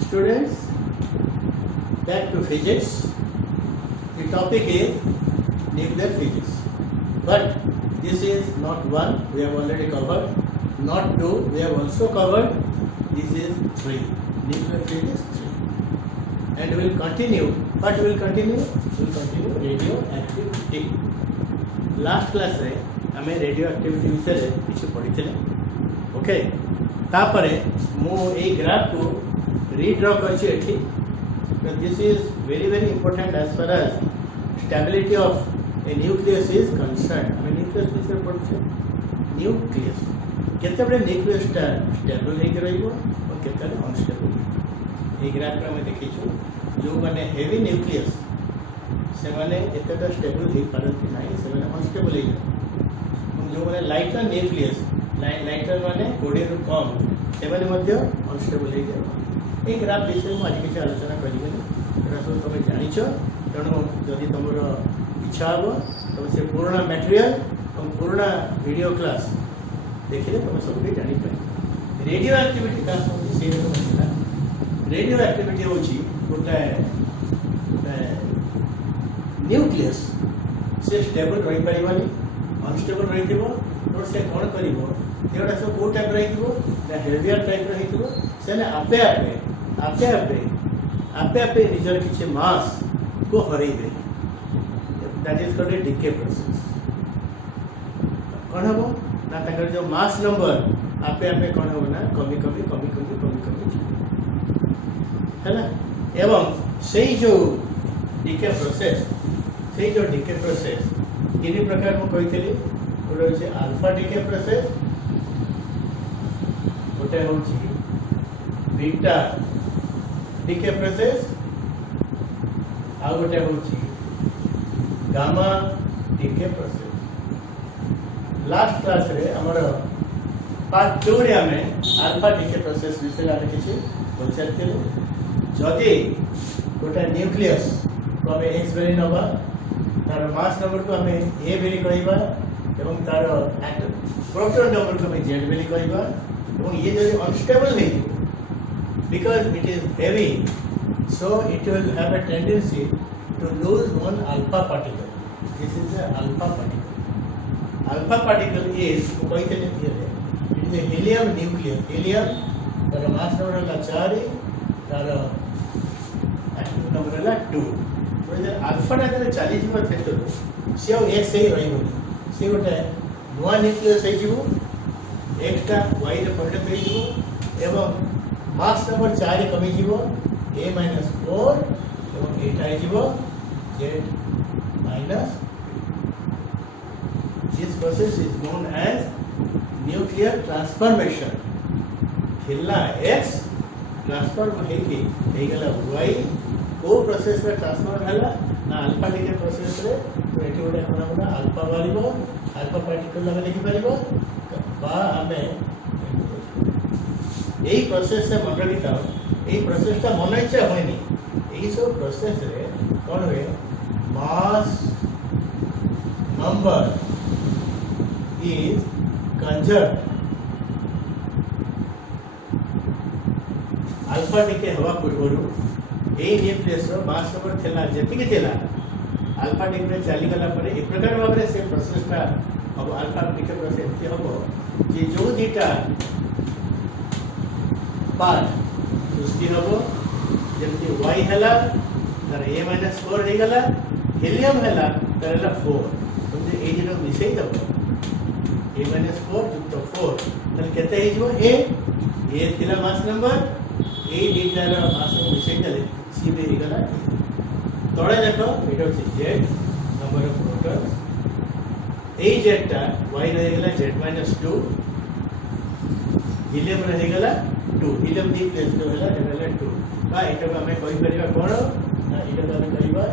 Students, back to physics. The topic is nuclear physics. But this is not one, we have already covered. Not two, we have also covered. This is three. Nuclear physics 3. And we will continue. What we will continue? We will continue radioactivity. Last class रे हमें radioactivity विषय किसी पढ़ी थे. Okay. तापरे मु a graph को redraw करची एठी. This is very important as far as stability of a nucleus is concerned. हमें nucleus विषय पढ़ी थे. Nucleus. केते बड़े nucleus टा stable है कि रही वो और केते unstable. ये ग्राफ में देखिछु जो माने heavy nucleus से माने एतटा स्टेबल हे परंतु नहीं से माने अनस्टेबल हे जो माने लाइटर न्यूक्लियस लाइटर माने कोडे रु कम से माने मध्य अनस्टेबल हे ए ग्राफ विषय में आज के आलोचना करिबे एरा सब तुम जानिछो तणो जदि तमरो इच्छा हो तो से पूर्ण मटेरियल और पूर्ण वीडियो क्लास देखिले तुम सब के जानि पाए रेडियो एक्टिविटी का से रेडियो एक्टिविटी होची गोटा न्यूक्लियस से स्टेबल रही परिवानी अनस्टेबल रही थिबो तो से कोन करिवो एटा सब को टाइप रही थिबो ना हेवियर टाइप रही थिबो से ने आपे निजर किछ मास को हरैबे that is called a decay process कोन हबो ना तकर जो मास नंबर आपे कोन हबो ना कमी हैला एवं सेही जो डिके प्रोसेस से जो डिके प्रोसेस तीन प्रकार को कहितली गोटे होची अल्फा डिके प्रोसेस गोटे होची बीटा डिके प्रोसेस आ गोटे होची gamma decay process last class रे हमर पार्ट 2 रे हमें अल्फा डिके प्रोसेस विषय आने किछि पछारथिले जदि गोटे न्यूक्लियस को हमें एक्स वैल्यू नबा तार मास नंबर को हमें ए वैल्यू कहबा एवं तार प्रोटॉन नंबर को हमें जेड वैल्यू कहबा एवं ये जो अनस्टेबल है because it is heavy so it will have a tendency to lose one alpha particle this is a alpha particle is कहते हैं it is a helium nucleus helium तार मास नंबर है 4 तार एटॉमिक नंबर है 2 alpha टा चली जीव क्षेत्र से एक्स ही रही से गोटे नुआ न्यूक्लियस हो एक्सटा वाई रे परिणत हो एवं मास नंबर 4 कमी जीव a - 4 एवं एटा जीव z - this process is known as nuclear transformation थिला x ट्रांसफॉर्म हे गेला y को प्रोसेस में ट्रांसफॉर्म हला ना अल्फा डिके प्रोसेस रे तो एठी गोटे कोन होना अल्फा बारिबो अल्फा पार्टिकल लगे लिखि परिबो बा हमें एही प्रोसेस से मन रखिता एही प्रोसेस ता मन इच्छा होइनी एही सब प्रोसेस रे कोन होय mass number is conserved alpha decay हवा पूर्वरु ए न्यूक्लियस रो मास नंबर थेला जेतिके थेला अल्फा डिके चली गला परे एक प्रकार भाबरे से प्रोसेस का अब अल्फा डिके प्रोसेस के हबो जे जो दीटा पार्ट सृष्टि हबो जेति y हला तर a - 4 हे गला हीलियम हला तर 4 म्हणजे ए जेनो मिसई दबो a - 4 + 4 तल केते हे जो a थिला mass number A डीटार mass number मिसई दले सी बे गला तळे देखो एटा होची z number of protons A z टा y रहे गला z - 2 हीलियम रहे गला 2 हीलियम दी प्लस जो हला एटा 2 बा एटा हमें कहि परिबा कोन ना एटा हमें कहिबा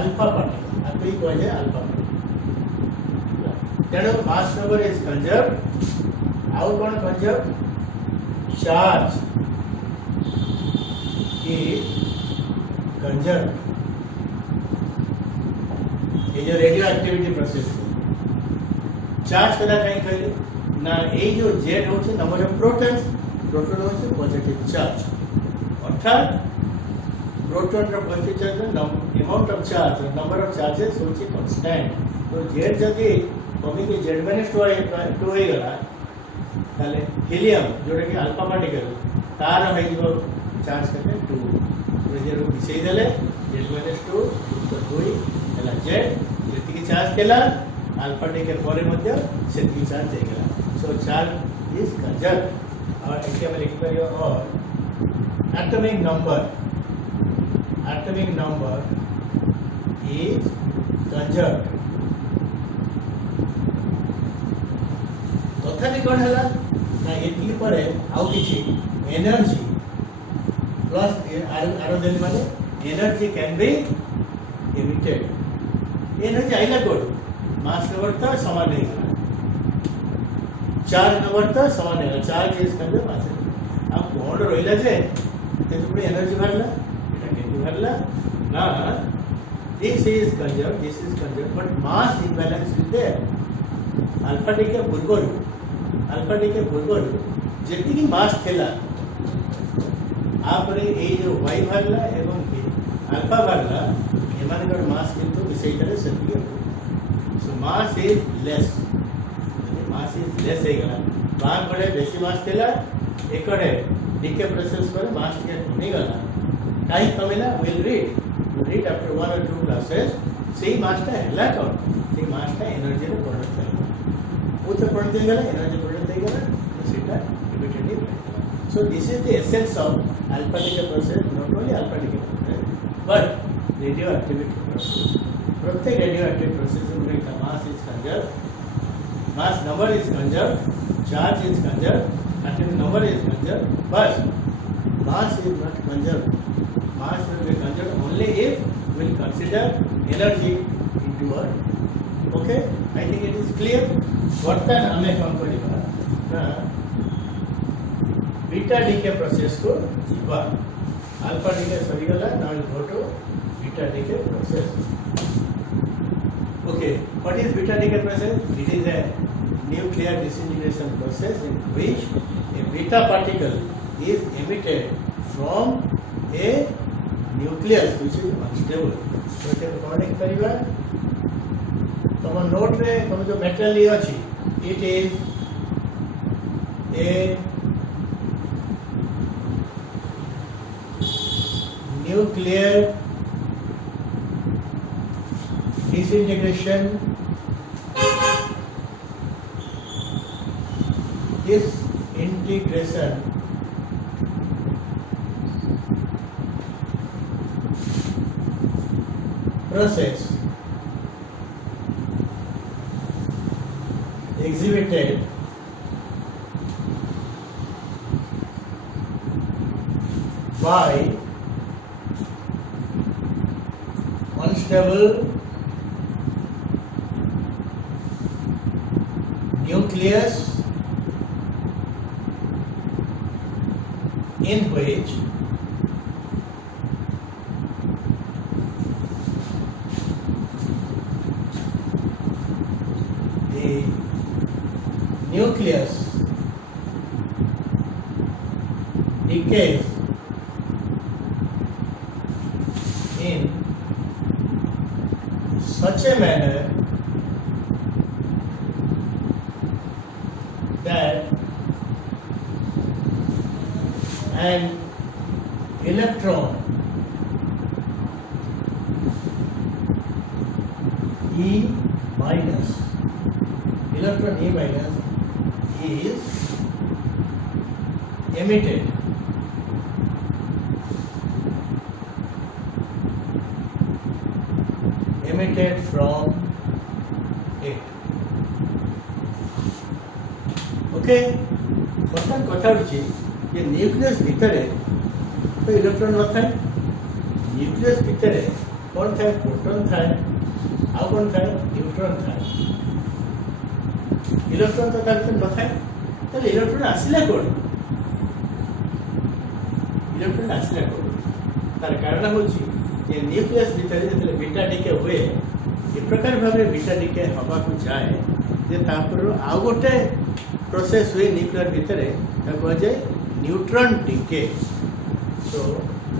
अल्फा पार्टिकल आतई कहले अल्फा तेणु मास नंबर इज कंजर्व्ड आउ कोन कंजर्व्ड चार्ज इज कंजर्व्ड ये जो रेडियो एक्टिविटी प्रोसेस चार्ज कदा कहीं कहले ना ए जो जेड होचे नंबर ऑफ प्रोटॉन्स प्रोटॉन होचे पॉजिटिव चार्ज और अर्थात प्रोटॉन रो positive charge amount of charge number of charges होची कांस्टेंट तो जेड जदी कमी के जेड माइनस 2 हो गला ताले हीलियम जोटा कि अल्फा पार्टिकल तार हो जिवो चार्ज करते 2 तो जे रो विषय देले जेड माइनस 2 तो 2 हला जेड जेति चार्ज केला अल्फा टिकर परे मध्य सेति चार्ज दे गेला सो चार्ज इज कंजर्व और इसे हम लिख परियो और एटॉमिक नंबर इज कंजर्व तथापि कौन है ना ये परे आउ किछि एनर्जी प्लस आरो देन माने energy can be emitted energy आइला कोड मास नंबर तो समान नहीं है चार्ज नंबर तो समान है चार्ज इज कंजर्व मास अब बॉन्ड रहिला जे ते पुरे एनर्जी भरला एटा केतु भरला ना this is conserved but mass imbalance is there alpha T के पूर्व जेति की मास थेला आपरे ए जो y भरला एवं अल्फा भरला एमानकर मास किंतु विषय करे सेति सो मास इज लेस हे गला बाग बड़े बेसी मास थेला एकड़े डीके प्रोसेस पर मास के कमी गला काई कमिला will read after 1 or 2 classes सेही मास ता हला कोन सेही मास ता एनर्जी रे प्रोडक्ट है उच्च प्रोडक्ट दे गला एनर्जी प्रोडक्ट दे गला सेटा immediately so this is the essence of alpha-decay process not only alpha-decay process but radioactivity process प्रत्येक radioactive process में का mass is conserved mass number is conserved charge is conserved atomic number is conserved but mass is not conserved mass will be conserved only if we will consider energy into work okay I think it is clear वर्तमान हमें कौन पड़ेगा ना beta decay process को जीवा alpha decay सरी गला now will go to beta decay process okay what is beta decay process it is a nuclear disintegration process in which a beta particle is emitted from a nucleus which is unstable so it is connect करिवा तम note रे तम जो metal लियो छी it is a nuclear disintegration process exhibited by unstable nucleus in which the nucleus decays in such a manner that an electron E minus is emitted from it. Okay, बर्तमान कथा होची ये nucleus भितरे तो electron न थाए nucleus भितरे कौन थाए प्रोटॉन थाए आ कौन थाए न्यूट्रॉन थाए इलेक्ट्रॉन तो तार न थाए तो इलेक्ट्रॉन आसिला कोड तार कारण होची ये न्यूक्लियस भितरे जतले बीटा डीके हुए ए प्रकार भाबरे बीटा डीके हवा को जाए जे तापर आ गोटे प्रोसेस हुए न्यूक्लियर भितरे ता कह जाय न्यूट्रॉन डीके तो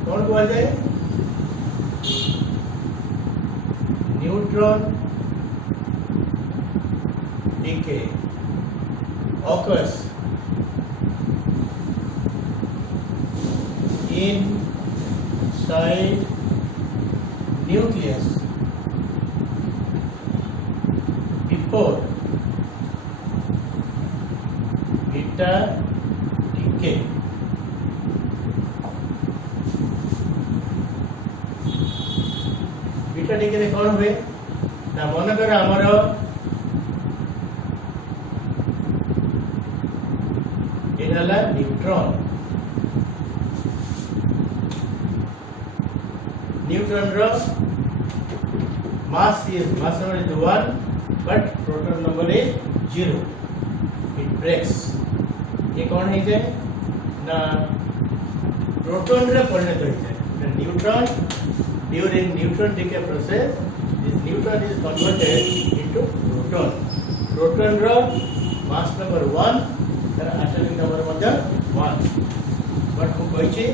कौन कहा जाए neutron decay occurs inside nucleus before beta decay. Beta decay रे कौन हुए ना मन कर आमर एला न्यूट्रॉन न्यूट्रॉन रो mass number is 1 but proton number is 0. It breaks. ये कौन है जाए ना प्रोटॉन रे परिणत हो जाए ना neutron during neutron decay process this neutron is converted into proton ro mass number 1 तर atomic number मध्ये 1 but को कहिछि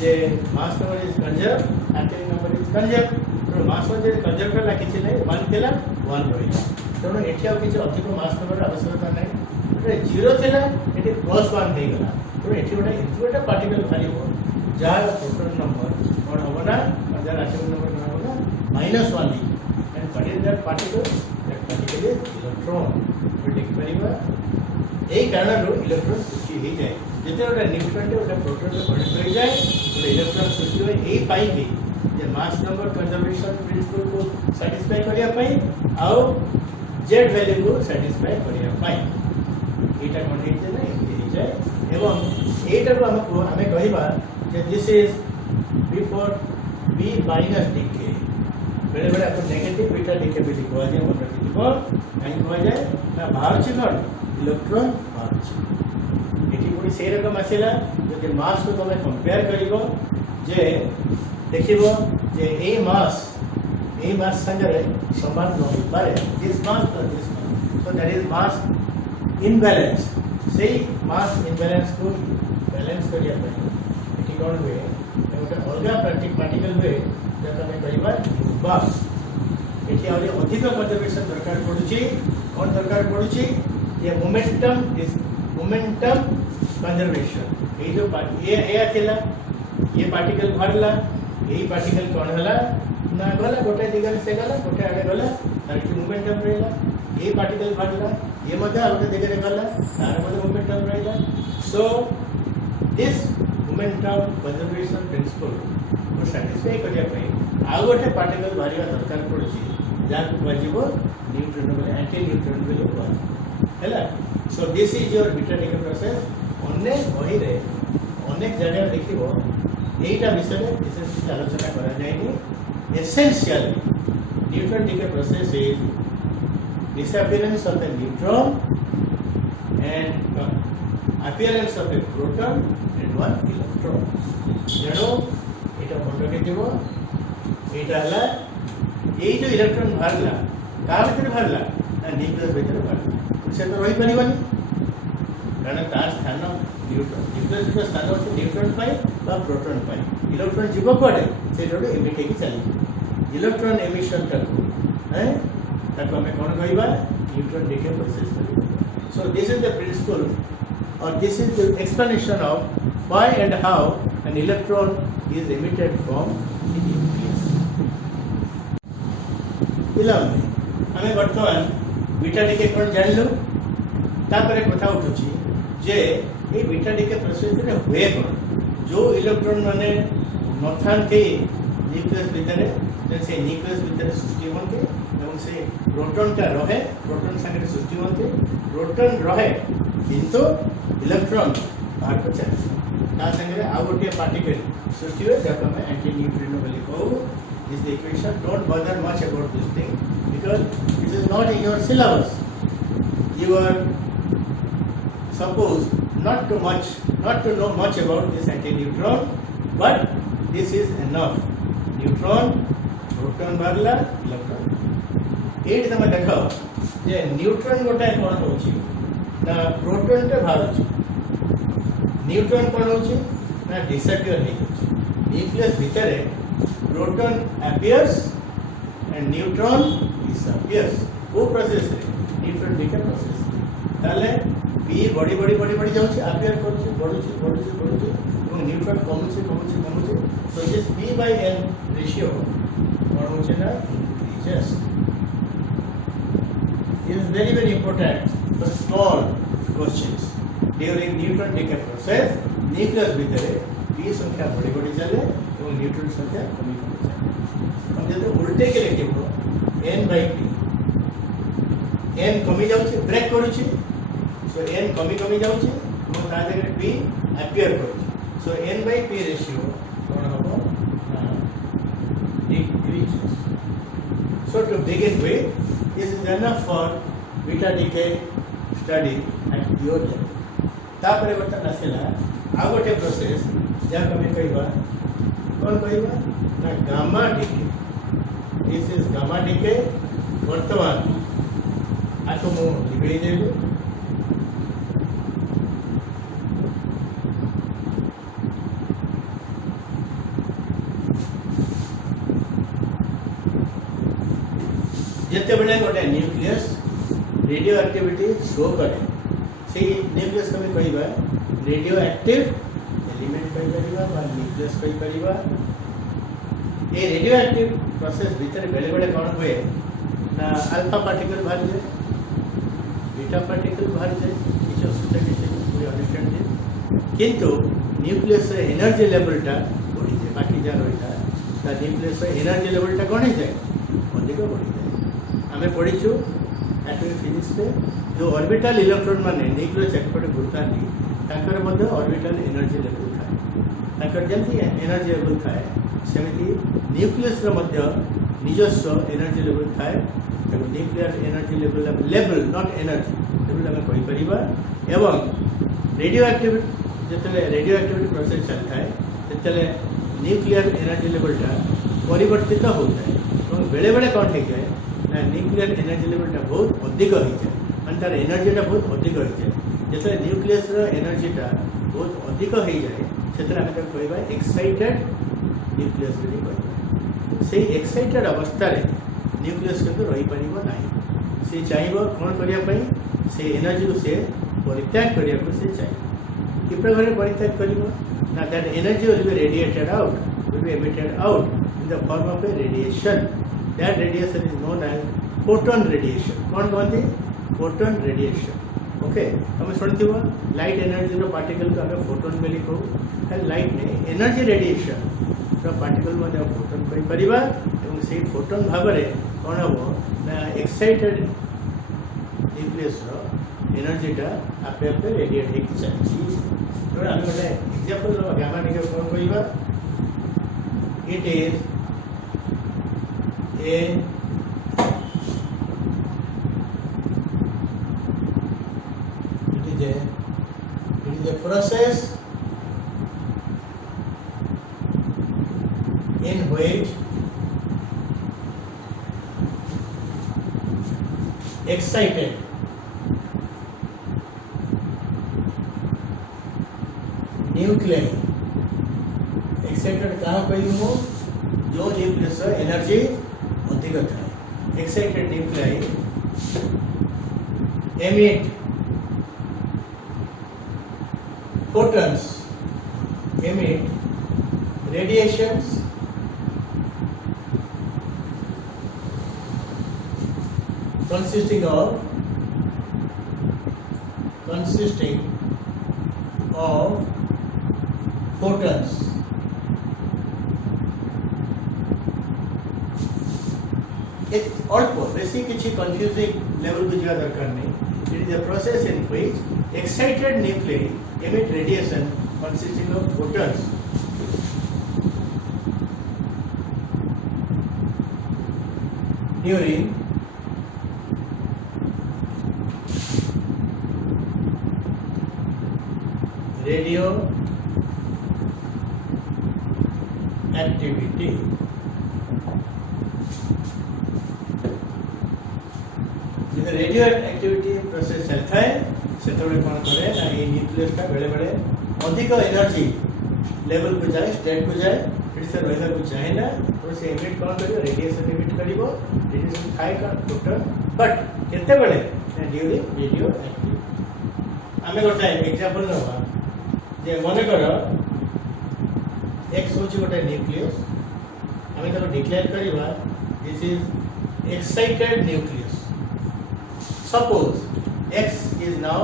जे mass number is conserved atomic number is conserved तो mass number conserved ला किछि नै 1 थिला 1 रहिला तेणु एठी आ किछि अधिक mass number आवश्यकता नै तो 0 थिला एठी +1 हे गला तो एठी गोटे पार्टिकल खाली हो जार प्रोटॉन नंबर कौन होगा ना और जार atomic number कौन होगा -1 ली and what is that particle is electron तो देख परिबा এই কারণে ইলেকট্রন সৃষ্টি হয়ে যায় যেতে ওটা নিউট্রন তে ওটা প্রোটন তে পরিণত হয়ে যায় ওটা ইলেকট্রন সৃষ্টি হয় এই পাই কি যে মাস নম্বর কনজারভেশন প্রিন্সিপল को सैटिस्फाई करिया पाई आउ जेड वैल्यू को सैटिस्फाई करिया पाई एटा कोन हे जे ना हे जाय एवं एटा को हमें कहिबा जे this is before B minus decay बेले बेले अपन नेगेटिव बीटा डीके भी लिखवा जे मन रखिबो काई कहै जाय ना बाहर छी नॉट इलेक्ट्रॉन बाहर छी एठी कोनी से रकम आसेला जदि मास को तमे कंपेयर करिवो जे देखिबो जे ए मास संगे समान न हो पारे this mass so that is mass imbalance से मास इम्बैलेंस को बैलेंस करिया पड़े एठी कोन हुए एटा अलगा पार्टिकल हुए जब हमें कहिबा बस एठी आउरी अधिक कंजर्वेशन दरकार पडुची कोन दरकार पडुची ये मोमेंटम कंजर्वेशन ये जो ये थिला ये पार्टिकल भरला यही पार्टिकल कोन हला ना गला गोटे दिगल से गला गोटे आडे गला तार की मोमेंटम रहेला ये पार्टिकल भरला ये मध्ये गोटे दिगरे गला तार मध्ये मोमेंटम रहेला so this momentum conservation principle को सैटिस्फाई करिया पई आ गोटे पार्टिकल भरिया दरकार पडुची जान को बजिबो न्यूट्रॉन बोले एंटी न्यूट्रॉन बोले हुआ हैला सो this is your beta decay process अनेक बही रे अनेक जगह देखिबो एटा विषय में विशेष आलोचना करा जायनी essentially neutron decay process is disappearance of a neutron and appearance of a proton and one electron जेणो Etah photo के दिबो एटा हला एई जो इलेक्ट्रॉन भरला का भीतर भरला ना न्यूक्लियस भीतर भरला से तो रही परिबनी कारण तार स्थान न्यूक्लियस को स्थान होते न्यूट्रॉन पाई बा प्रोटॉन पाई इलेक्ट्रॉन जीव पड़े से जोडे एमिट हेकी चली इलेक्ट्रॉन एमिशन तक है तक हमें कौन कहिबा न्यूट्रॉन डिके प्रोसेस करिबा so this is the principle और this is the explanation of why and how an electron is emitted from the nucleus पिलामे हमें वर्तमान बीटा डिके कोन जानलु तापरे कथा उठुची जे ए बीटा डिके प्रोसेस रे हुए कोन जो इलेक्ट्रॉन माने नथांती न्यूक्लियस भितरे से न्यूक्लियस भितरे सृष्टि होते एवं से प्रोटॉन का रहे प्रोटॉन संगे सृष्टि होते प्रोटॉन रहे किंतु इलेक्ट्रॉन बाहर को चले ता संगे आ गोटे पार्टिकल सृष्टि हुए जब हमें एंटी न्यूट्रिनो बोली कहू दिस द इक्वेशन डोंट बदर much about this thing because this is not in your syllabus you are supposed not to know much about this anti-neutron, but this is enough. Neutron, proton barla, electron. ये तमे देखो जे neutron गोटे कोन होची ना proton ते बाहर होची neutron कोन होची ना डिसअपियर नहीं होची न्यूक्लियस भीतर proton appears and neutron disappears वो प्रोसेस रे न्यूट्रॉन डिके प्रोसेस ताले पी बड़ी बड़ी बड़ी बड़ी जाउची अपीयर करची बडुची बडुची बडुची এবং neutron कमुची कमुची कमुची so this p by n ratio what होचे ना increases is very important for small questions during neutron decay process nucleus ভিতরে p संख्या बड़ी बड़ी चले এবং न्यूट्रॉन संख्या कमी कमी चले हम जब उल्टे के लिखिबो n by p n कमी जाउची ब्रेक करूची so n कमी कमी जाउची এবং তা জায়গায় p appear करूची so n by p ratio कोन हबो decreases so to begin with this is enough for beta decay study at your level तापरे बर्तन आसेला आ गोटे प्रोसेस जा कमे कहबा कोन कहबा ना gamma decay this is gamma decay वर्तमान आको मो लिबे देबे जिते बड़े गोटे न्यूक्लियस रेडियो एक्टिविटी शो करे से न्यूक्लियस कमी कहबा रेडियो एक्टिव एलिमेंट कहि परिबा बा न्यूक्लियस कहि परिबा ए रेडियो एक्टिव प्रोसेस भीतर बेले बेले कोन होए ना अल्फा पार्टिकल बाहर जाए बीटा पार्टिकल बाहर जाए किछ असुविधा किछ पूरी अंडरस्टैंड जे किंतु न्यूक्लियस रे एनर्जी लेवलटा बढ़ी जाए बाकी जा रहिता ता न्यूक्लियस रे एनर्जी लेवलटा कोन हे जाए अधिक बढ़ी जाए हमें पढ़ीचु एटॉमिक फिजिक्स में जो ऑर्बिटल इलेक्ट्रॉन माने न्यूक्लियस चकपटे घुरतानी ताकर मध्ये ऑर्बिटल एनर्जी लेवल थाए ताकर जल्दी एनर्जी लेवल थाए सेमिति न्यूक्लियस रे मध्ये निजस्व एनर्जी लेवल थाए तब nuclear energy level not energy level हम कहि परिबा एवं रेडियो एक्टिविटी जतले रेडियो एक्टिविटी प्रोसेस चलता है ततले न्यूक्लियर एनर्जी लेवलटा परिवर्तित होता है और बेले बेले कौन है जाए ना न्यूक्लियर एनर्जी लेवलटा बहुत अधिक हो जाए मान तार एनर्जीटा बहुत अधिक हो जाए जैसे न्यूक्लियस एनर्जीटा बहुत अधिक हो जाए से आम कहवा एक्साइटेड न्यूक्लियस बोली कहवा से एक्साइटेड अवस्था न्यूक्लियस किंतु रही पारिबो नाही से चाहिबो कोन करिया पई से एनर्जी को से परित्याग करिया को से चाहिए कि प्रकार परित्याग करिबो ना that energy will be radiated out will be emitted out in the form of a radiation. That radiation is known as photon radiation. कौन कहते photon radiation. Okay, हमें सुनती हुआ light energy रो particle को हमें photon में लिखो है light ने energy radiation रो particle में जो photon कोई परिवार एवं से photon भागरे कौन हबो ना excited nucleus रो energy टा आपे आपे radiate एक चाहिए तो हम बोले example रो gamma निके कौन कहबा it is a process in which excited nuclei excited कहाँ कही हो जो न्यूक्लियस एनर्जी अधिक था excited nuclei emit photons emit radiations consisting of photons एक अल्प बेसी किसी कंफ्यूजिंग लेवल को जगह दरकार नहीं it is a process in which excited nuclei emit radiation consisting of photons during radio activity. जब रेडियो एक्टिविटी प्रोसेस चलता है से कौन करे ना ये न्यूक्लियस का बेले बेले अधिक एनर्जी लेवल को जाए, स्टेट को जाए, फिर से रहा को चाहे ना, तो से एमिट कौन करियो, रेडिएशन एमिट करियो, रेडिएशन थाए का टोटल, बट केते बेले ड्यूरिंग रेडियो एक्टिव। आमे गोटे एग्जांपल नवा जे मने करो एक्स होची गोटे न्यूक्लियस, आमे ताको डिक्लेयर करिवा this is excited nucleus. Suppose x is now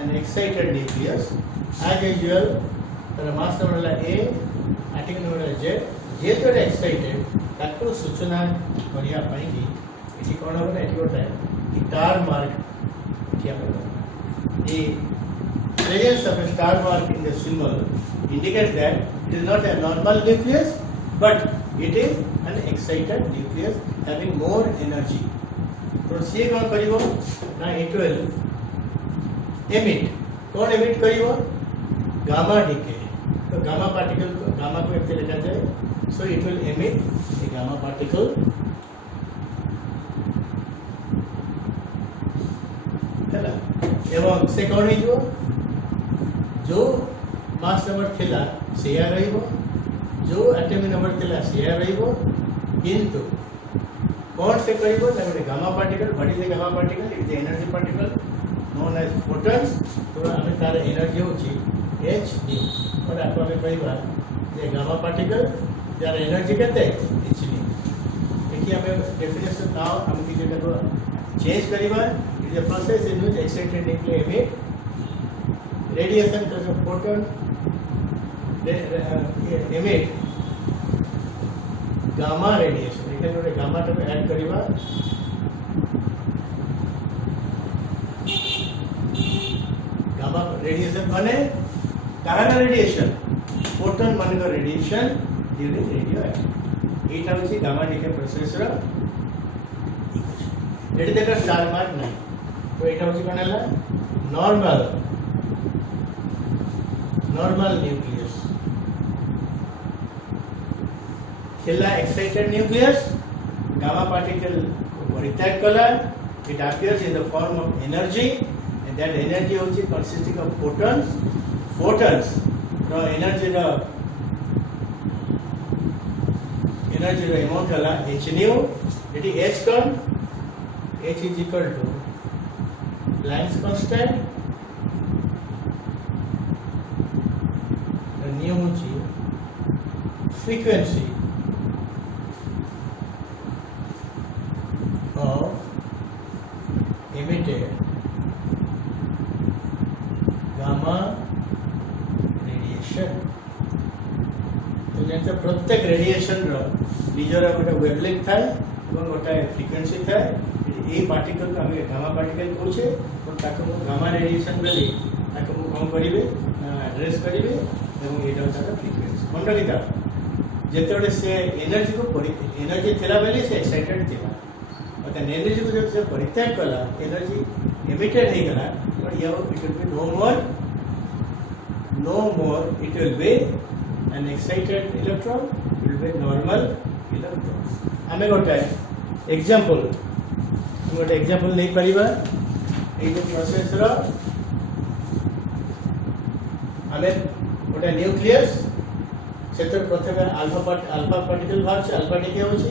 an excited nucleus, as usual तर mass number a, article number z, जे तो एक्साइटेड ताको सूचना करिया पई कि एठी कोन हो ना, एठी गोटे स्टार मार्क किया होता। The presence of a star mark in the symbol indicates that it is not a normal nucleus, but it is an excited nucleus having more energy. तो सी कौन करिवो ना, it will emit, कौन emit करिवो, gamma DK. तो gamma particle को, gamma को ऐसे लिखा जाए, so it will emit a gamma particle, है ना। एवं से कौन हो जो मास नंबर थिला सेया रहिबो, जो एटॉमिक नंबर थिला सेया रहिबो, किंतु कौन से करिबो ना गोटे gamma particle. What is the gamma particle? It is the energy particle known as photons. तो हमें तार एनर्जी होची h d, और आपको हमें कहबा जे गामा पार्टिकल जार एनर्जी केते h d। देखिए हमें डेफिनेशन नाउ हम की जेटा को चेंज करिबा, it is a process in which excited nucleus emit radiation as a photon, emit gamma radiation। एखे जोड़े गामा टाको ऐड करिबा, गामा रेडिएशन बने काना रेडिएशन, फोटन माने का रेडिएशन ड्यूरिंग रेडियो एक्टिव। एटा होची गामा डीके प्रोसेस रो एडी देखा स्टार मार्क नहीं। तो एटा होची कोन हला नॉर्मल न्यूक्लियस। थिला एक्साइटेड न्यूक्लियस, गामा पार्टिकल को परित्याग कला, it appears in the form of energy, and that energy होची consisting of photons। photons रो एनर्जी रो अमाउंट हला h nu। एटी h कौन, h is equal to Planck's constant, the nu होची frequency of emitted gamma radiation। तो जैसे प्रत्येक रेडिएशन रो निजर गोटे वेवलेंथ थाए और गोटे फ्रिक्वेंसी थाए। ए पार्टिकल को हमें गामा पार्टिकल कहूचे, और ताको गामा रेडिएशन बेली ताको कौन करिवे ना एड्रेस करिवे, एवं एटा तार फ्रिक्वेंसी कोन रखिता जेतोडे से एनर्जी को एनर्जी थिला बेली से एक्साइटेड थिला, और त एनर्जी को जब से परित्याग कला, एनर्जी एमिटेड हे गला, और ये it will B no more it will be an excited electron, it will be normal electron। हमें गोटे एग्जांपल नहीं परिबा ए जो प्रोसेस रो हमें गोटे न्यूक्लियस सेतर प्रथमे अल्फा पार्टिकल बाहर अल्फा डीके होची,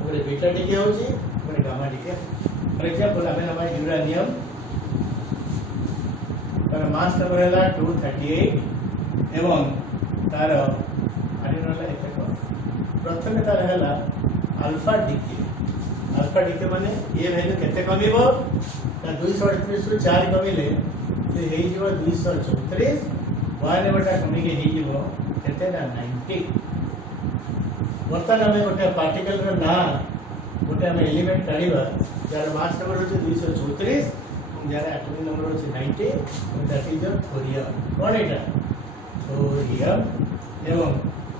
और बीटा डीके होची, और गामा डीके। फॉर एग्जांपल हमें नवा यूरेनियम तर मास नंबर है 238 एवं तार आर्टिकल एते को प्रथमे तार हैला अल्फा डीके माने ये वैल्यू केते कमिबो ना 238 रु 4 कमिले जे हेई जीव 234, 1 बटा कमी के हेई जीव केते ना 90। वर्तमान हमें गोटे पार्टिकल रो ना गोटे हम एलिमेंट काढिबा जार मास नंबर होचे 234, जार एटॉमिक नंबर होचे 90, and that is the thorium। कौन एटा थोरियम। एवं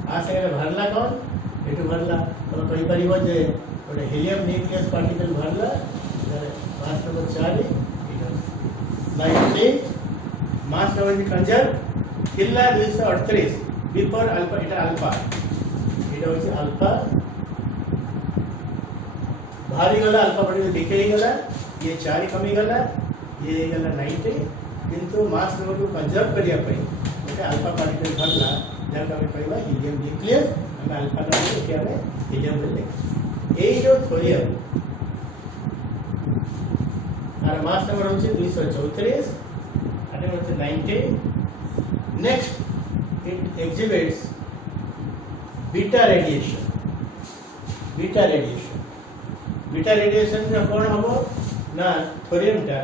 आ संगे भरला कौन, एटू भरला तो कहि परिबो जे गोटे हीलियम न्यूक्लियस पार्टिकल भरला mass number 4 90, mass number conserve थिला 238 बिफोर अल्फा, एटा होचे अल्फा भारी गला, अल्फा पार्टिकल दिखे गला, ये 4 कमी गला, ये गला 90, किंतु मास नंबर को कंजर्व करिया पई ओके अल्फा पार्टिकल भरला जहाँ आम कहवा हिलियम न्यूक्लियस आम अल्फा नंबर ये आम हिलियम लिखा ये जो थोरियम आर मास नंबर होचे 234 एटम होचे 90 next it exhibits beta radiation beta radiation रे कोन हबो ना थोरियम टा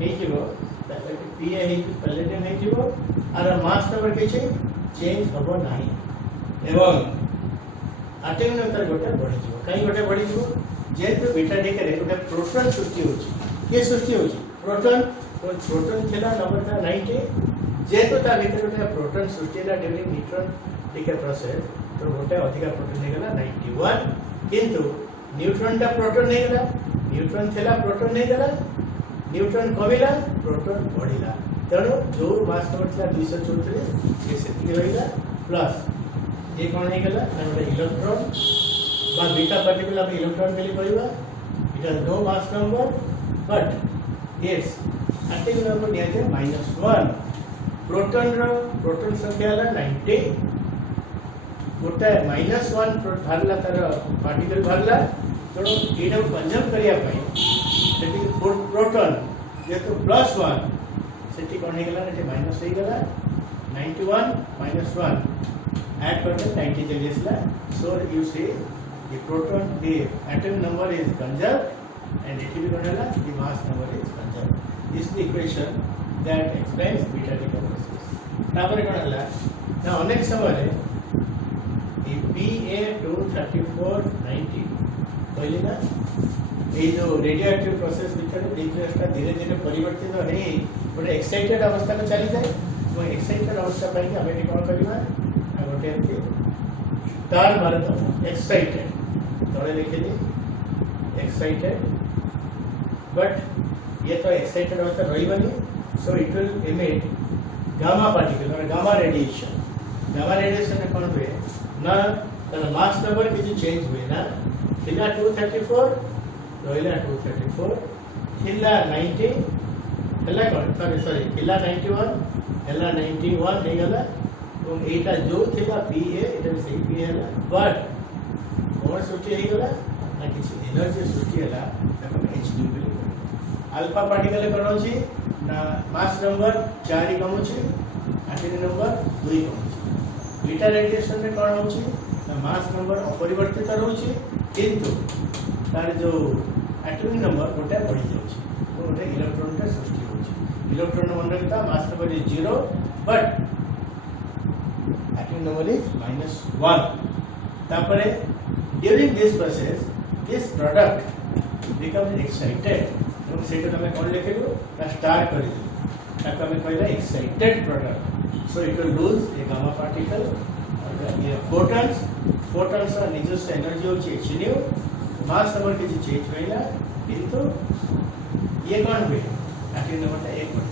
हे जिवो पीए हे पैलेडियम हे जिवो आर मास नंबर केछि चेंज हबो नाही एवं एटम नंबर गोटे बढ़ी जिवो काई गोटे बढ़ी जिवो जेतु बीटा डिके रे गोटे प्रोटॉन सृष्टि होछि के सृष्टि होछि प्रोटॉन तो प्रोटॉन थिला नंबर था 90 जेतु ता भीतर गोटे प्रोटॉन सृष्टि ला ड्यूरिंग न्यूट्रॉन डिके प्रोसेस तो गोटे अधिक प्रोटॉन हे गला 91 किंतु न्यूट्रॉन टा प्रोटॉन हे गला न्यूट्रॉन थिला प्रोटॉन हे गला न्यूट्रॉन कमिला प्रोटॉन बढ़िला तेणु जो मास नंबर था 234 ये सेति होइला प्लस ये कोन हे गला ना इलेक्ट्रॉन बा बीटा पार्टिकल हम इलेक्ट्रॉन के लिए कहबा it has no mass number but its atomic number निया जे -1 प्रोटॉन संख्या है 90 गोटे -1 भारला तार पार्टिकल भारला तेणु ये कंजर्व करने प्रोटॉन जेहेतु +1 से कौन है माइनस हो गला 91 -1 ऐड करते 90 चली आसला so you see the proton the atom number is conserve and it भी कौन है the mass number is conserve this the equation that explains beta decay process तापर कौन है ना अनेक समय Pa23490 कहली ना ये जो रेडियो एक्टिव प्रोसेस भितर न्यूक्लियसटा धीरे धीरे परिवर्तित हो गोटे एक्साइटेड अवस्था को चली जाए वो एक्साइटेड अवस्था पाई आम ये कौन करवा गोटे स्टार मारद एक्साइटेड तले लिखिली एक्साइटेड बट ये तो एक्साइटेड अवस्था रही सो it will emit gamma particle और गामा रेडिएशन में कौन हुए ना तार मास नंबर किसी चेंज हुए ना थिला 234 रहिला 234 थिला 90 हला कौन सॉरी थिला 91 हला 91 हे गला और एटा जो थिला पीए एटा सही पीए हला बट कौन सृष्टि हे गला ना किसी एनर्जी सृष्टि हला ताको एचडी बोली अल्फा पार्टिकल कोन होची ना मास नंबर 4 कम होची एटॉमिक नंबर 2 कम होची बीटा रेडिएशन में कोन होची ना मास नंबर अपरिवर्तित रहउची किंतु तार जो एटॉमिक नंबर गोटे बढ़ी जाउची गोटे इलेक्ट्रॉन का सृष्टि होची इलेक्ट्रॉन नंबर का mass number is 0 but atomic number is -1 तापरे during this process this product become excited और सेटा तमे कोन लिखिबो ना स्टार करि ताको हमें कहला excited product so it will lose a gamma particle और ये फोटॉन्स का निजस्व एनर्जी होची h मास नंबर के चेंज होइला किंतु ये कौन हुए एटॉमिक नंबर 1 बढ़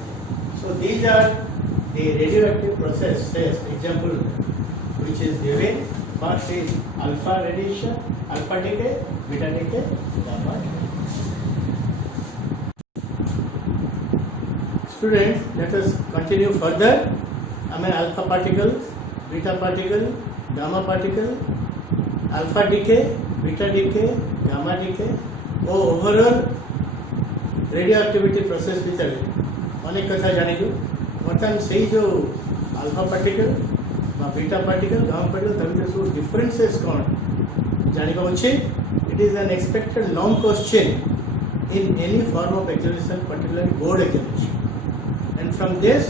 so these are the radioactive processes example which is given first is alpha radiation alpha decay beta decay gamma decay students let us continue further हमें alpha particle beta particle gamma particle alpha decay beta decay gamma decay ओ overall radio activity process भीतर अनेक कथा जानिलु बर्तमान से जो alpha particle beta particle gamma particle तभी सब differences कौन जानिबा अछि it is an expected long question in any form of examination particularly board examination and from this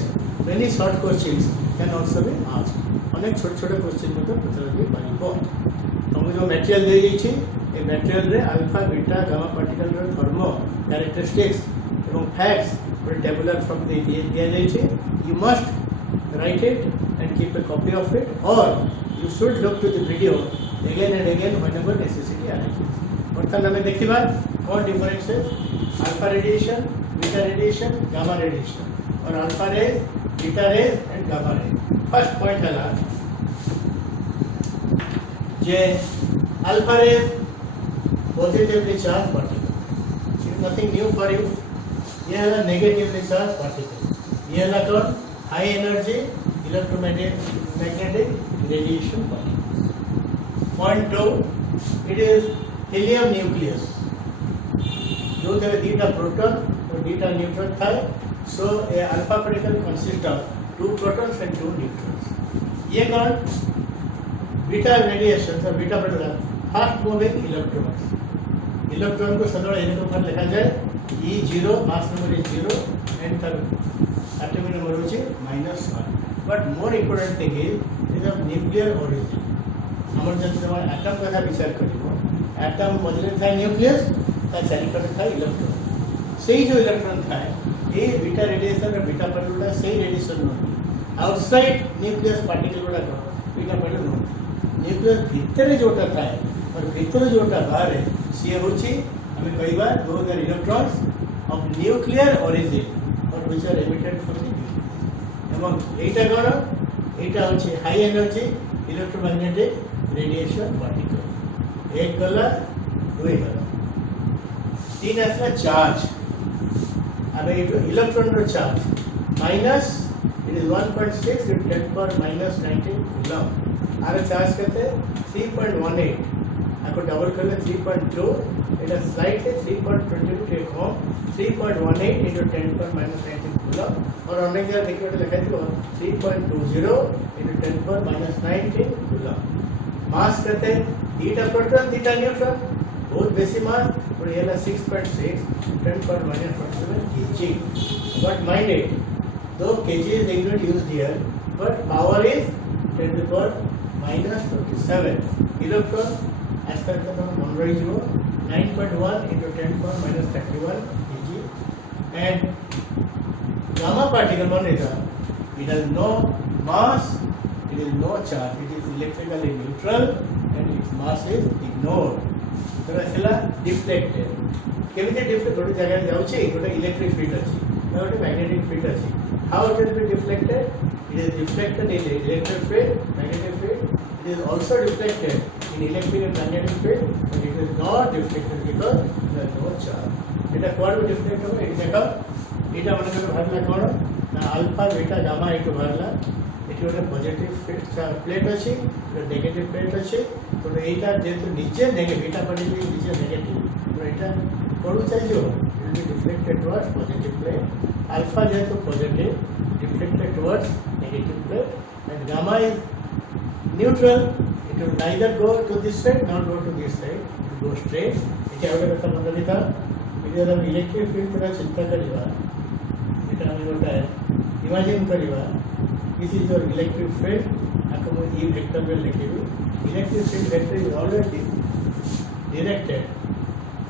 many short questions can also be asked अनेक छोटे छोटे question मतलब पचारि पारिबो तुम जो material they the a material रे alpha beta gamma particle रो thermo characteristics एवं facts पर tabular from the दिया जाय you must write it and keep a copy of it और you should look to the video again and again whenever necessity arises बर्तमान हमें देखिबा कौन difference है alpha radiation beta radiation gamma radiation और alpha rays beta rays and gamma rays first point है जे alpha rays positively charged particle it nothing new for you ये है नेगेटिवली चार्ज पार्टिकल ये है कौन high energy electromagnetic radiation particles. Point 2, it is helium nucleus. जो there दीटा proton और दीटा neutron था, so a alpha particle consists of 2 protons and 2 neutrons. ये कौन बीटा रेडिएशन और beta particle fast moving electron को सदोड़ इनको पर लिखा जाए E0 mass number is 0 and तर atomic number होची -1. But more important thing is of nuclear origin. हमर जन जब एटम कथा विचार करिवो एटम मजले था न्यूक्लियस ता चारिपटे था इलेक्ट्रॉन सेही जो इलेक्ट्रॉन था ए बीटा रेडिएशन और बीटा पार्टिकल सेही रेडिएशन न आउटसाइड न्यूक्लियस पार्टिकल गुडा बीटा पार्टिकल न न्यूक्लियस भीतर जोटा था और भीतर जोटा बाहर से होची हमें कई बार दो इलेक्ट्रॉन्स ऑफ न्यूक्लियर ओरिजिन और which are emitted from the nucleus एवं एटा कोन एटा होची high energy electromagnetic radiation particle एक गला दो गला तीन असला चार्ज अब ये इलेक्ट्रॉन रो charge minus it is 1.6 into 10 power minus 19 coulomb आर चार्ज कहते 3.18 आपको डबल कर ले 3.2 it is slightly 3.22 take home 3.18 into 10 power minus 19 coulomb और अनेक जगह देखिए लिखा है 3.20 into 10 power minus 19 कूलम मास कहते थीटा प्रोटॉन थीटा न्यूट्रॉन बहुत बेसी मास और ये ला 6.6 10 power minus 47 kg but mind it though kg is the unit used here but power is 10 to the power minus 27 electron as per the one raise 9.1 into 10 power minus 31 kg and gamma particle one is it has no mass it is no charge it is electrically neutral and its mass is ignored तो असला deflected केमिति deflect गोटे जगह जाउची गोटे electric field अछि गोटे magnetic field अछि how it will be deflected it is deflected in electric field magnetic field it is also deflected in electric and magnetic field but it is not deflected because there is no charge एटा कोड भी deflect हो एटा देखो एटा मन के भागला कोन ना अल्फा बीटा गामा एटो भागला एटी गोटे पॉजिटिव फील्ड प्लेट अछि गोटे नेगेटिव प्लेट अछि तो एटा जेतो नीचे नेगेटिव बीटा पार्टिकल नीचे नेगेटिव तो एटा कोड चाहिए it will be deflected towards positive plate alpha जेतो positive deflected towards negative plate and gamma is neutral it will neither go to this side not go to this side it go straight एटा आगे कथा मन लिखा it is electric field पर चिंता करिवा एटा हम गोटा imagine करिवा this is your electric field आपको E vector में लिखेंगे electric field vector is already directed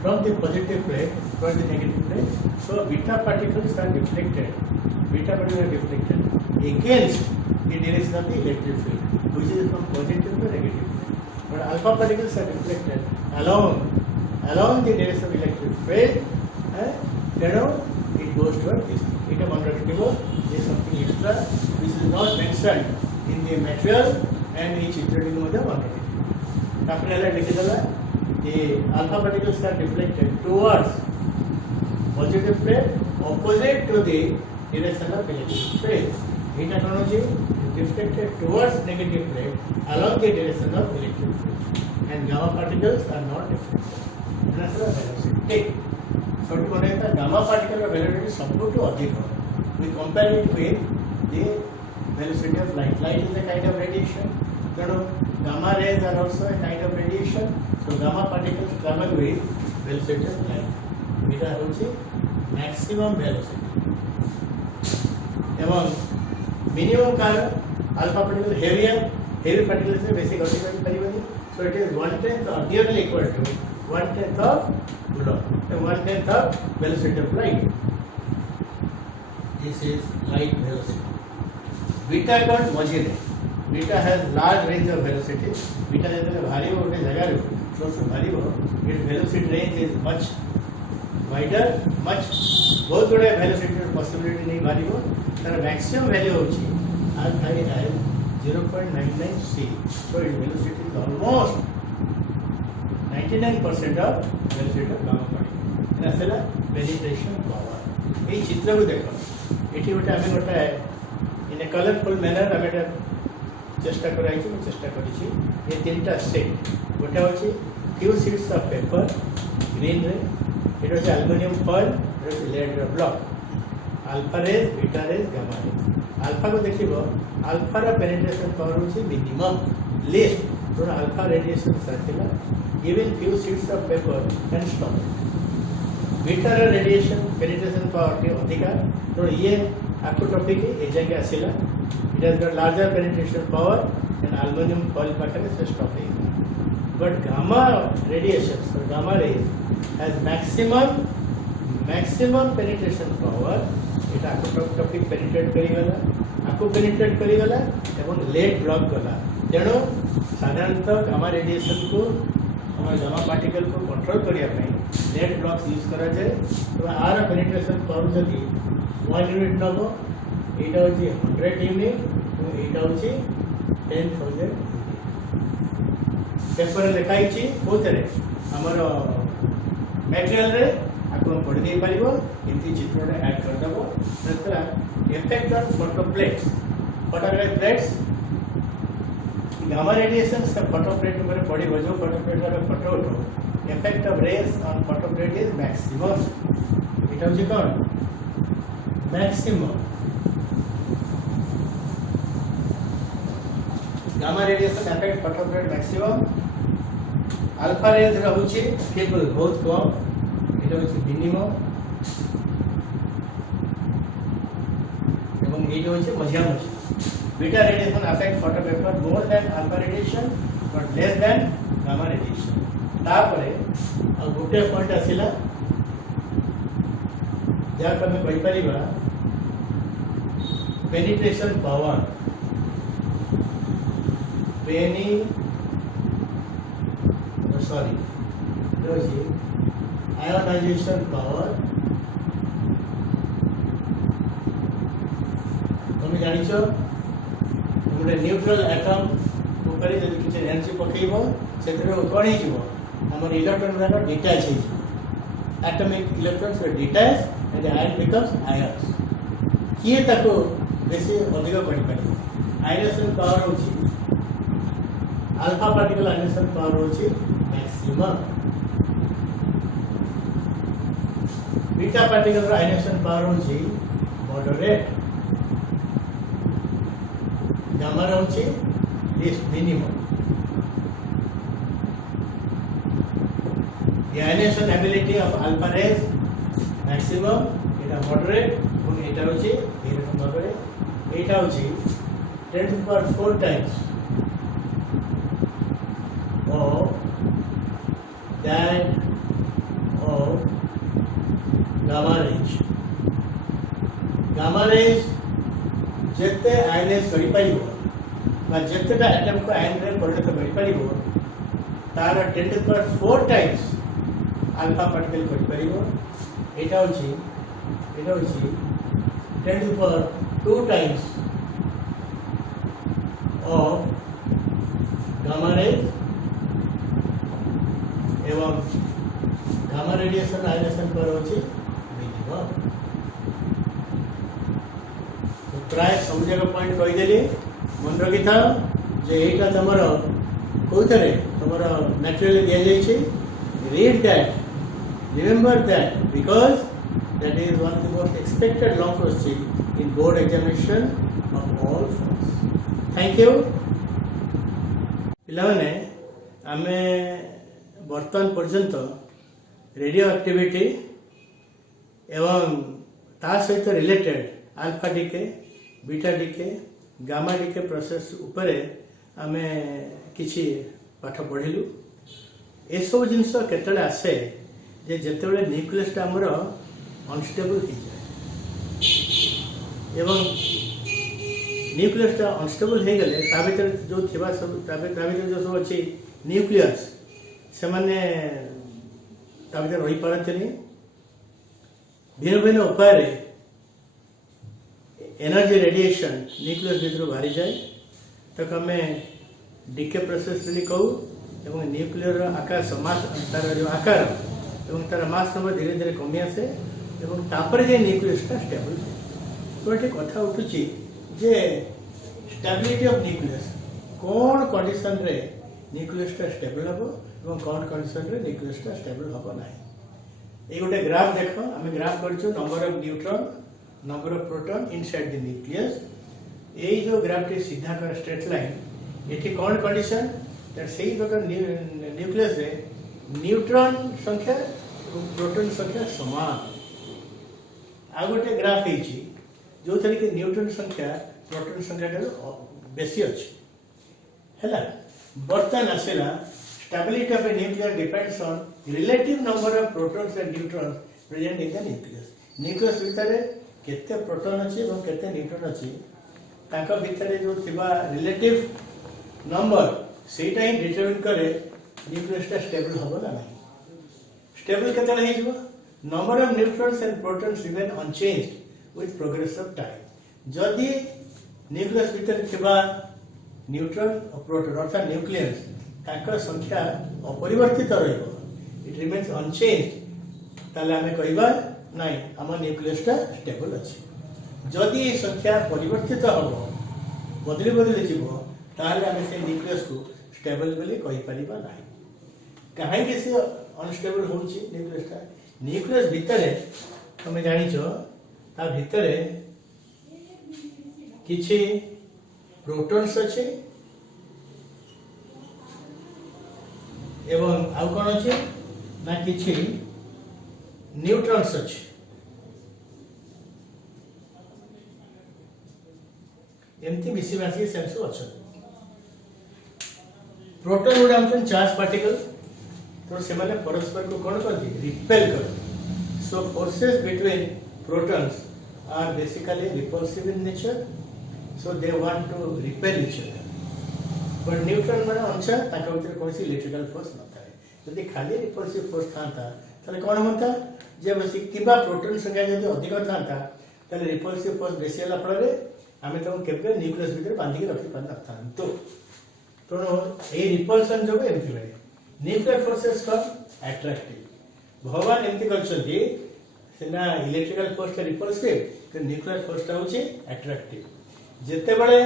from the positive plate towards the negative plate so beta particles are deflected against the direction of the electric field which is from positive to negative plate but alpha particles are deflected along the direction of electric field and it goes towards this it is one is something extra which is not mentioned in the material and in चित्र में मुझे मालूम है आपने अलग लिखा था the alpha particles are deflected towards positive plate opposite to the direction of electric field it technology is deflected towards negative plate along the direction of electric field and gamma particles are not deflected that's the velocity छोटी मोटे का gamma particle का velocity सबको अधिक है we compare it with the velocity of light. Light is a kind of radiation. So gamma rays are also a kind of radiation. So gamma particles travel with velocity of light. Beta होची maximum velocity. एवं minimum का alpha particle heavy particles से बेसी गति कर परिबनी. So it is 1/10 or nearly equal to 1/10 of Coulomb. So 1/10 of velocity of light. This is light velocity. Beta कौन मझिरे beta has large range of velocity beta जब भारी हो उठे जगह रो तो उसमें भारी हो its velocity range is much wider much बहुत बड़े velocity और possibility नहीं भारी हो तर maximum value होची as high as 0.99 c so its velocity is almost 99% of velocity of gamma particle ऐसा penetration power ये चित्र को देखो एटी गोटे आमे गोटे इन ए कलरफुल मैनर आमे चेष्टा कराई चेष्टा करी ये तीन सेट गोटे हूँ few sheets of paper green रे ये हूँ एल्युमिनियम फॉइल ये lead block alpha rays beta rays gamma rays alpha को देखिए अल्फार पेनिट्रेशन पावर हूँ मिनिमम लिस्ट तो अल्फा रेडिएशन सार्टिला giving few sheets of paper can stop beta radiation penetration power टे अधिका तो ये आपको टॉपिक ए जगह आसला it has got larger penetration power and aluminium foil पाखे से स्टॉप है बट गामा रेडिएशन और gamma rays has maximum penetration power it आपको टॉपिक पेनिट्रेट करिगला आपको पेनिट्रेट करिगला एवं लेड ब्लॉक गला तेणु साधारणतः गामा रेडिएशन को हमारे गामा पार्टिकल को कंट्रोल करने लेड ब्लॉक्स यूज करा जाए तो आर पेनिट्रेशन पावर जदि 1 यूनिट नब यहाँ हूँ 100 यूनिट और यहाँ हूँ 10,000 पेपर लिखाई कौन आमर मटेरियल रे आपको पढ़ी दे पार एमती चित्र ऐड करदेव effect on photo plates photograph plates gamma radiation photo plate ऊपर पड़े जो फोटो प्लेट वाले फोटो उठो effect of rays on photo plate is maximum it हूँ कौन maximum gamma radiation effect photo plate maximum alpha rays रहुछि केवल बहुत कम एटा होछि मिनिमम एवं एटा होछि मझियामझि beta radiation affect photo paper more than alpha radiation but less than gamma radiation तापरे आ गोटे पॉइंट आसिला जा कमे कहि परिबा पेनिट्रेशन पावर आयोनाइजेशन पावर तुम जान गोटे न्यूट्रल एटम ऊपर जब किसी एनर्जी पकेब से कौन होम इलेक्ट्रॉन गुड़ाक डिटाच हो atomic electrons detach and ion becomes ions किए ताको बेसी अधिक कर आयनेशन पावर होची अल्फा पार्टिकल आयनेशन पावर होची maximum beta particle ionization power होची मॉडरेट गामा होची least minimum the ionization ability of alpha rays maximum eta moderate और eta होची एरकम भाबरे एटा होची 10 to the power 4 times of that of gamma rays जेते ionise करि पाइबो बा जेतेटा एटम को आयन रे परिणत करि पाइबो तार 10 to the power 4 times alpha particle करि पाइबो एटा होची 10 to the power 2 times of gamma rays एवं गामा रेडिएशन आयनेशन पर होची मिनिमम तो प्राय सब जगह पॉइंट कहि देली मन रखि था जे एटा तमर कोथरे तमर नेचुरली दिया जाई छी read that remember that because that is one of the most expected long question in board examination of all forms. Thank you. पिलाने आमे वर्तमान पर्यंत रेडियो एक्टिविटी एवं ता सहित related alpha decay beta decay gamma decay process उपरे आमे किछि पाठ पढ़िलु ए सब जिनस केतले आसे जे जेतेबेले न्यूक्लियस आमर अनस्टेबल हो जाए एवं न्यूक्लियस अनस्टेबल हो गले ता भीतर जो थिबा सब ता भीतर जो सब अछि न्यूक्लियस से माने ता भीतर रही पारतनी भिन्न भिन्न उपाय एनर्जी रेडिएशन न्यूक्लियस भीतर बाहरी जाए तक हमें डीके प्रोसेस बोली कहू एवं न्यूक्लियर आकार तार जो आकार एवं तार मास नंबर धीरे धीरे कमी आसे एवं तापर जे न्यूक्लियसटा स्टेबल तो ये कथा उठुची जे स्टेबिलिटी ऑफ न्यूक्लियस कौन कंडीशन रे न्यूक्लियसटा स्टेबल हबो एवं कौन कंडीशन रे न्यूक्लियसटा स्टेबल हबो नाही। ए गोटे ग्राफ देखो आम ग्राफ करछु number of neutron number of proton inside the nucleus. ए जो ग्राफ टी सीधा कर स्ट्रेट लाइन एठी कौन कंडीशन दैट सेही प्रकार न्यूक्लियस रे न्यूट्रॉन संख्या प्रोटॉन संख्या समान। आ गोटे ग्राफ हेची जो थरी के न्यूट्रॉन संख्या प्रोटॉन संख्या बेसी अछि हैला। बर्तन आसेला stability of a nucleus depends on relative number of protons and neutrons present in the nucleus. Nucleus भितरे केते प्रोटॉन अछि और केते न्यूट्रॉन अछि ताका भितरे जो थिबा रिलेटिव नंबर सेटा ही डिटरमाइन करे न्यूक्लियसटा स्टेबल हबो ना नाही। स्टेबल केते हे जिवो number of neutrons and protons remain unchanged with progress of time. जदि न्यूक्लियस भितरे थिबा न्यूट्रॉन और प्रोटॉन अर्थात न्यूक्लियस ताकर संख्या अपरिवर्तित रहिबो इट रिमेन्स अनचेंज्ड ताले हमें कहबा नाही हम न्यूक्लियसटा स्टेबल अछि। जदि संख्या परिवर्तित हबो बदली बदली जीवो ताले हमें से न्यूक्लियस को स्टेबल बोली कहि परिबा नाही। काहे के से अनस्टेबल होउची न्यूक्लियसटा न्यूक्लियस भितरे हमें जानिछो ता भितरे किछि प्रोटॉन्स अछि एवं आउ कोन अछि ना किछि न्यूट्रॉन्स अछि। एमती मिसी मासी सेंस अछि। प्रोटॉन गुडा हमन चार्ज पार्टिकल तो से माने परस्पर को कोन करती रिपेल कर। So forces between protons are basically repulsive in nature so they want to repel each other but neutron माने अंश ताका भीतर कोनसी इलेक्ट्रिकल फोर्स नता है। यदि खाली रिपल्सिव फोर्स थांता तले कोन होता जे बसी किबा प्रोटॉन संख्या यदि अधिक थांता तले रिपल्सिव फोर्स बेसी हला फळे हमें तो केबे न्यूक्लियस भीतर बांधी के रखि पाना थांतो तो ए रिपल्सन जो एमती बे न्यूक्लियर फोर्सेस का अट्रैक्टिव भगवान एमती करछथि सेना इलेक्ट्रिकल फोर्स रिपल्सिव तो न्यूक्लियर फोर्स ता होची अट्रैक्टिव। जेते बळे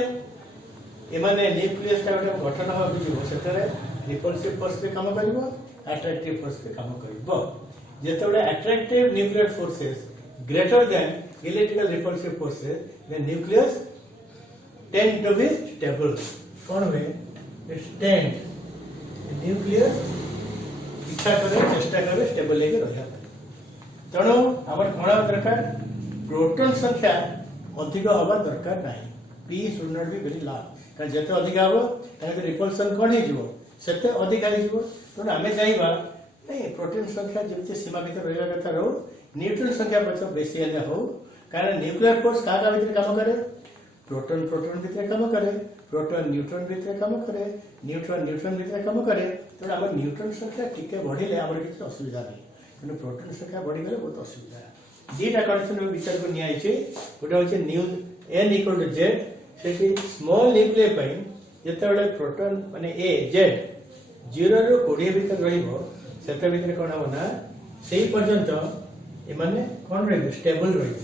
एमाने न्यूक्लियस का गठन हो बिजिबो सेतरे रिपल्सिव फोर्स पे काम करिवो अट्रैक्टिव फोर्स पे काम करिवो। जेते बळे attractive nuclear forces greater than electrical repulsive forces the nucleus tend to be stable. कोन वे इट टेंड न्यूक्लियस इच्छा करे चेष्टा करे स्टेबल लेके रहया। तणो हमर कोन दरकार प्रोटॉन संख्या अधिक हवा दरकार नाही। P should not be very large कारण जते अधिक हबो ताके रिपल्सन कोन हे जिवो सेते अधिक हे जिवो। तो हमें चाहिबा नहीं प्रोटॉन संख्या जते सीमा भीतर रहला कथा रहो न्यूट्रॉन संख्या बच्चा बेसी हेले हो कारण न्यूक्लियर फोर्स का भीतर काम करे प्रोटॉन प्रोटॉन भीतर काम करे प्रोटॉन न्यूट्रॉन भीतर काम करे न्यूट्रॉन न्यूट्रॉन भीतर काम करे। तो हमर न्यूट्रॉन संख्या टिके बढ़िले हमर किछ असुविधा नहीं किंतु प्रोटॉन संख्या बढ़ी गेले बहुत असुविधा। जेटा कंडीशन में विचार को निया आइछे गोटा होचे न्यू n इक्वल टू z सेठी स्मॉल न्यूक्लियर पई जते बळे प्रोटॉन माने a z 0 रो 20 भीतर रहिबो सेते भीतर कोन हो ना सेही पर्यंत ए माने कोन रहबे स्टेबल रहबे।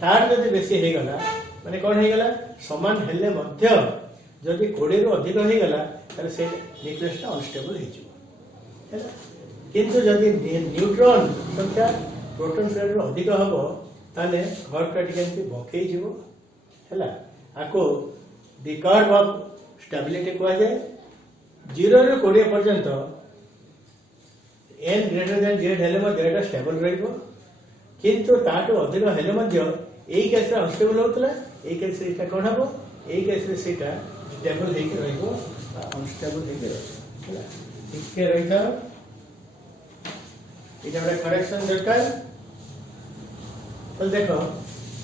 तार जदि बेसी हे गला माने कोन हे गला समान हेले मध्य जदि 20 रो अधिक हे गला ताले से न्यूक्लियस ता अनस्टेबल हे जिवो हैला। किंतु जदि न्यूट्रॉन संख्या प्रोटॉन सेल रो अधिक हबो ताले घर प्रैक्टिकली बखै जिवो हैला। आको द कर्व ऑफ स्टेबिलिटी को जाय 0 रो 20 पर्यंत n ग्रेटर देन z हेले मध्य एटा स्टेबल रहइबो किंतु ताटो अधिक हेले मध्य एई केस रे अनस्टेबल होतला एई केस रे एटा कोन हबो एई केस रे सेटा स्टेबल हे के रहइबो अनस्टेबल हे के रहइबो हैला। ठीक के रहिता एटा बड़ा करेक्शन दरकार। तो देखो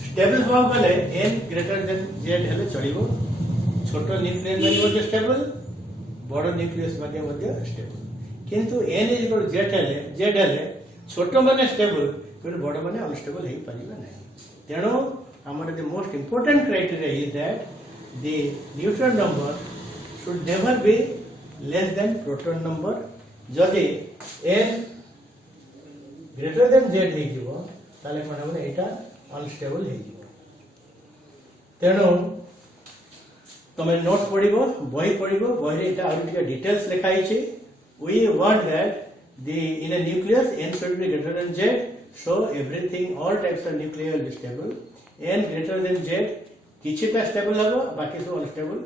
स्टेबल हवा गले n ग्रेटर देन z हेले चलिबो छोटो न्यूक्लियस माने स्टेबल बड़ न्यूक्लियस माने स्टेबल किंतु n इज इक्वल z हेले छोटो माने स्टेबल फिर बड़ माने अनस्टेबल हे परिबा नै। तेनो हमर the most important criteria is that the neutron number should never be less than proton number. जदि n ग्रेटर देन z हे जिवो ताले कोन माने एटा अनस्टेबल हे जिवो। तेनो तमे नोट्स पढ़िबो बही पढ़िबो बही रे एटा आउट के डिटेल्स लिखाई छै we want that the in a nucleus n should be greater than z, so everything all types of nuclei will be stable. n greater than z किछिटा स्टेबल हबो बाकी सब unstable,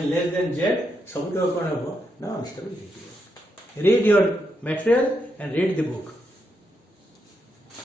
n less than z सब तो कोन हबो ना unstable. read your material and read the book.